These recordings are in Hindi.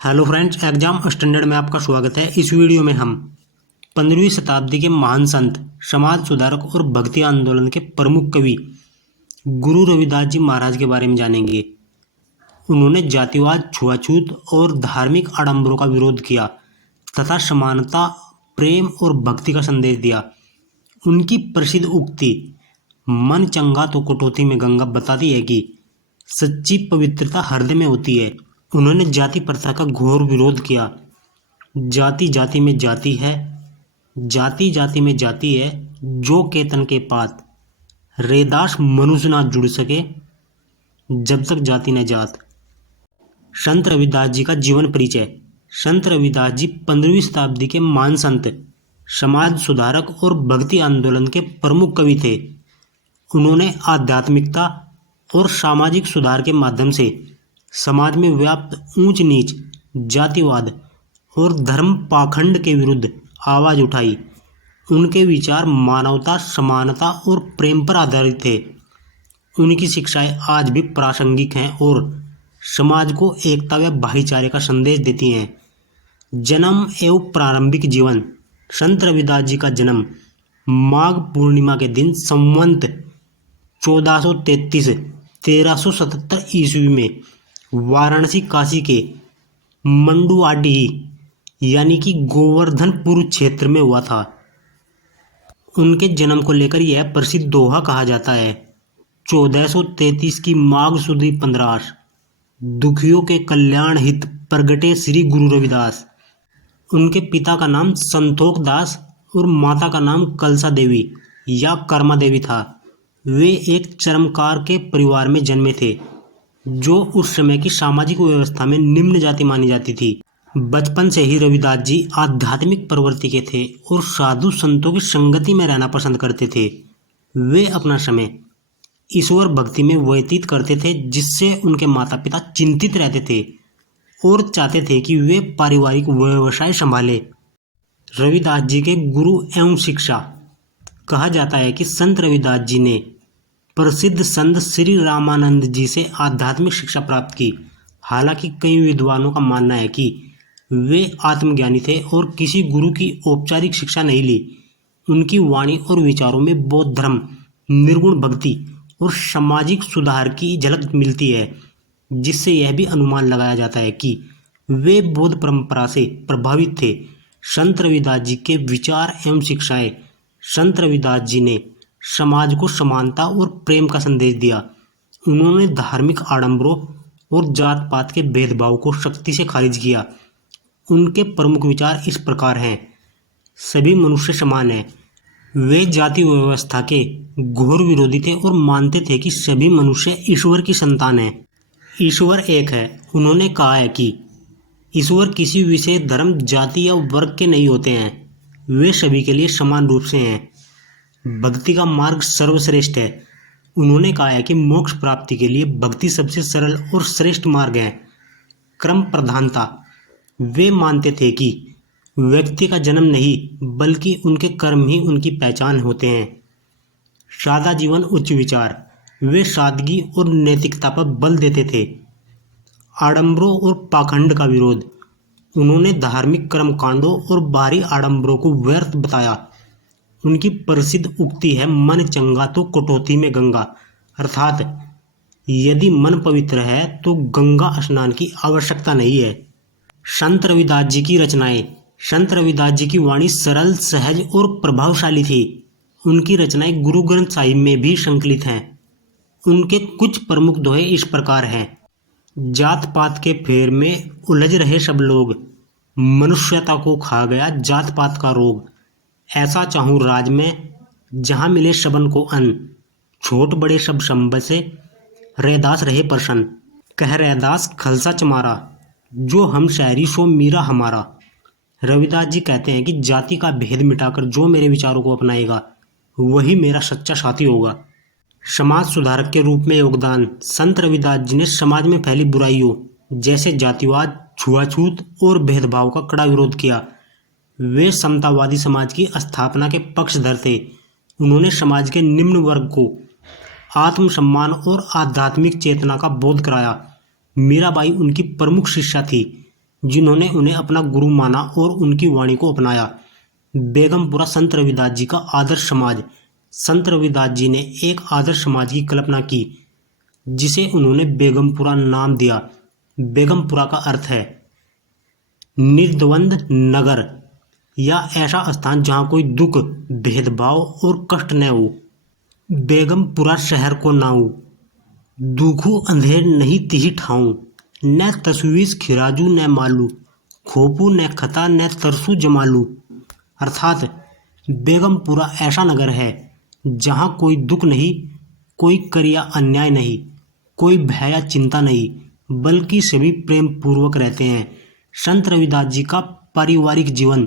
हेलो फ्रेंड्स, एग्जाम स्टैंडर्ड में आपका स्वागत है। इस वीडियो में हम 15वीं शताब्दी के महान संत, समाज सुधारक और भक्ति आंदोलन के प्रमुख कवि गुरु रविदास जी महाराज के बारे में जानेंगे। उन्होंने जातिवाद, छुआछूत और धार्मिक आडंबरों का विरोध किया तथा समानता, प्रेम और भक्ति का संदेश दिया। उनकी प्रसिद्ध उक्ति मन चंगा तो कटौती में गंगा बताती है कि सच्ची पवित्रता हृदय में होती है। उन्होंने जाति प्रथा का घोर विरोध किया। जाति जाति में जाति है, जाति जाति में जाति है, जो केतन के पात, रेदास मनुष्य ना जुड़ सके जब तक जाति न जात। संत रविदास जी का जीवन परिचय। संत रविदास जी 15वीं शताब्दी के महान संत, समाज सुधारक और भक्ति आंदोलन के प्रमुख कवि थे। उन्होंने आध्यात्मिकता और सामाजिक सुधार के माध्यम से समाज में व्याप्त ऊंच नीच, जातिवाद और धर्म पाखंड के विरुद्ध आवाज उठाई। उनके विचार मानवता, समानता और प्रेम पर आधारित थे। उनकी शिक्षाएं आज भी प्रासंगिक हैं और समाज को एकता व भाईचारे का संदेश देती हैं। जन्म एवं प्रारंभिक जीवन। संत रविदास जी का जन्म माघ पूर्णिमा के दिन संवत 1433 1377 ईस्वी में वाराणसी काशी के मंडुआडीह यानी कि गोवर्धनपुर क्षेत्र में हुआ था। उनके जन्म को लेकर यह प्रसिद्ध दोहा कहा जाता है। 1433 की माघ सुदी 15, दुखियों के कल्याण हित प्रगटे श्री गुरु रविदास। उनके पिता का नाम संतोख दास और माता का नाम कलसा देवी या कर्मा देवी था। वे एक चर्मकार के परिवार में जन्मे थे, जो उस समय की सामाजिक व्यवस्था में निम्न जाति मानी जाती थी। बचपन से ही रविदास जी आध्यात्मिक प्रवृत्ति के थे और साधु संतों की संगति में रहना पसंद करते थे। वे अपना समय ईश्वर भक्ति में व्यतीत करते थे, जिससे उनके माता पिता चिंतित रहते थे और चाहते थे कि वे पारिवारिक व्यवसाय संभाले। रविदास जी के गुरु एवं शिक्षा। कहा जाता है कि संत रविदास जी ने प्रसिद्ध संत श्री रामानंद जी से आध्यात्मिक शिक्षा प्राप्त की। हालांकि कई विद्वानों का मानना है कि वे आत्मज्ञानी थे और किसी गुरु की औपचारिक शिक्षा नहीं ली। उनकी वाणी और विचारों में बौद्ध धर्म, निर्गुण भक्ति और सामाजिक सुधार की झलक मिलती है, जिससे यह भी अनुमान लगाया जाता है कि वे बौद्ध परंपरा से प्रभावित थे। संत रविदास जी के विचार एवं शिक्षाएं। संत रविदास जी ने समाज को समानता और प्रेम का संदेश दिया। उन्होंने धार्मिक आडंबरों और जात पात के भेदभाव को सख्ती से खारिज किया। उनके प्रमुख विचार इस प्रकार हैं। सभी मनुष्य समान हैं। वे जाति व्यवस्था के घोर विरोधी थे और मानते थे कि सभी मनुष्य ईश्वर की संतान हैं। ईश्वर एक है। उन्होंने कहा है कि ईश्वर किसी विशेष धर्म, जाति या वर्ग के नहीं होते हैं। वे सभी के लिए समान रूप से हैं। भक्ति का मार्ग सर्वश्रेष्ठ है। उन्होंने कहा है कि मोक्ष प्राप्ति के लिए भक्ति सबसे सरल और श्रेष्ठ मार्ग है। क्रम प्रधानता। वे मानते थे कि व्यक्ति का जन्म नहीं, बल्कि उनके कर्म ही उनकी पहचान होते हैं। सादा जीवन, उच्च विचार। वे सादगी और नैतिकता पर बल देते थे। आडंबरों और पाखंड का विरोध। उन्होंने धार्मिक कर्मकांडों और बाहरी आडंबरों को व्यर्थ बताया। उनकी प्रसिद्ध उक्ति है, मन चंगा तो कटौती में गंगा, अर्थात यदि मन पवित्र है तो गंगा स्नान की आवश्यकता नहीं है। संत रविदास जी की रचनाएं। संत रविदास जी की वाणी सरल, सहज और प्रभावशाली थी। उनकी रचनाएं गुरु ग्रंथ साहिब में भी संकलित हैं। उनके कुछ प्रमुख दोहे इस प्रकार हैं। जात पात के फेर में उलझ रहे सब लोग, मनुष्यता को खा गया जात पात का रोग। ऐसा चाहूं राज में जहां मिले सबन को अन्न, छोट बड़े सब संबल से रैदास रहे प्रसन्न। कह रैदास खलसा चमारा, जो हम शहरी सो मीरा हमारा। रविदास जी कहते हैं कि जाति का भेद मिटाकर जो मेरे विचारों को अपनाएगा वही मेरा सच्चा साथी होगा। समाज सुधारक के रूप में योगदान। संत रविदास जी ने समाज में फैली बुराइयों जैसे जातिवाद, छुआछूत और भेदभाव का कड़ा विरोध किया। वे समतावादी समाज की स्थापना के पक्षधर थे। उन्होंने समाज के निम्न वर्ग को आत्मसम्मान और आध्यात्मिक चेतना का बोध कराया। मीराबाई उनकी प्रमुख शिष्या थी। जिन्होंने उन्हें अपना गुरु माना और उनकी वाणी को अपनाया। बेगमपुरा संत रविदास जी का आदर्श समाज। संत रविदास जी ने एक आदर्श समाज की कल्पना की जिसे उन्होंने बेगमपुरा नाम दिया। बेगमपुरा का अर्थ है निर्द्वंद नगर या ऐसा स्थान जहाँ कोई दुख, भेदभाव और कष्ट न हो। बेगमपुरा शहर को नाऊ, दुखू अंधेर नहीं तिही ठाऊं, न तस्वीस खिराजू न मालू, खोपू न खता न तरसू जमालू। अर्थात बेगमपुरा ऐसा नगर है जहाँ कोई दुख नहीं, कोई करिया अन्याय नहीं, कोई भय या चिंता नहीं, बल्कि सभी प्रेम पूर्वक रहते हैं। संत रविदास जी का पारिवारिक जीवन।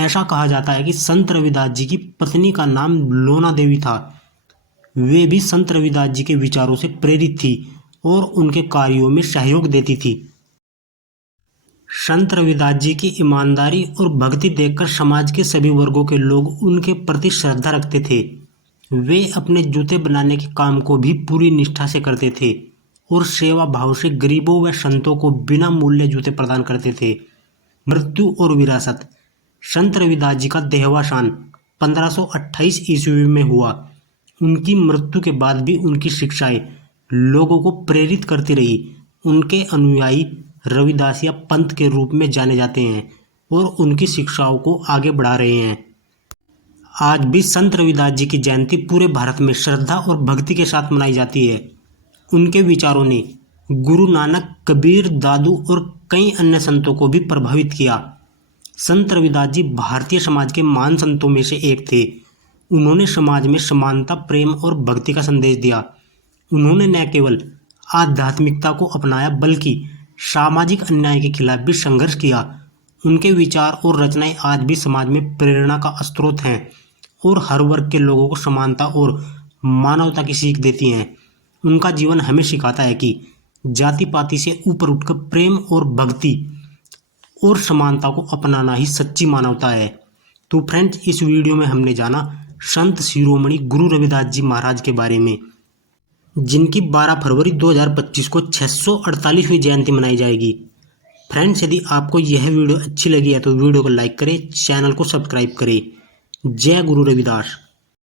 ऐसा कहा जाता है कि संत रविदास जी की पत्नी का नाम लोना देवी था। वे भी संत रविदास जी के विचारों से प्रेरित थी और उनके कार्यों में सहयोग देती थी। संत रविदास जी की ईमानदारी और भक्ति देखकर समाज के सभी वर्गों के लोग उनके प्रति श्रद्धा रखते थे। वे अपने जूते बनाने के काम को भी पूरी निष्ठा से करते थे और सेवा भाव से गरीबों व संतों को बिना मूल्य जूते प्रदान करते थे। मृत्यु और विरासत। संत रविदास जी का देहावसान 1528 ईस्वी में हुआ। उनकी मृत्यु के बाद भी उनकी शिक्षाएं लोगों को प्रेरित करती रही। उनके अनुयायी रविदासिया पंथ के रूप में जाने जाते हैं और उनकी शिक्षाओं को आगे बढ़ा रहे हैं। आज भी संत रविदास जी की जयंती पूरे भारत में श्रद्धा और भक्ति के साथ मनाई जाती है। उनके विचारों ने गुरु नानक, कबीर, दादू और कई अन्य संतों को भी प्रभावित किया। संत रविदास जी भारतीय समाज के महान संतों में से एक थे। उन्होंने समाज में समानता, प्रेम और भक्ति का संदेश दिया। उन्होंने न केवल आध्यात्मिकता को अपनाया बल्कि सामाजिक अन्याय के खिलाफ भी संघर्ष किया। उनके विचार और रचनाएं आज भी समाज में प्रेरणा का स्रोत हैं और हर वर्ग के लोगों को समानता और मानवता की सीख देती हैं। उनका जीवन हमें सिखाता है कि जाति पाति से ऊपर उठकर प्रेम और भक्ति और समानता को अपनाना ही सच्ची मानवता है। तो फ्रेंड्स, इस वीडियो में हमने जाना संत शिरोमणि गुरु रविदास जी महाराज के बारे में, जिनकी 12 फरवरी 2025 को 648वीं जयंती मनाई जाएगी। फ्रेंड्स, यदि आपको यह वीडियो अच्छी लगी है तो वीडियो को लाइक करें, चैनल को सब्सक्राइब करें। जय गुरु रविदास।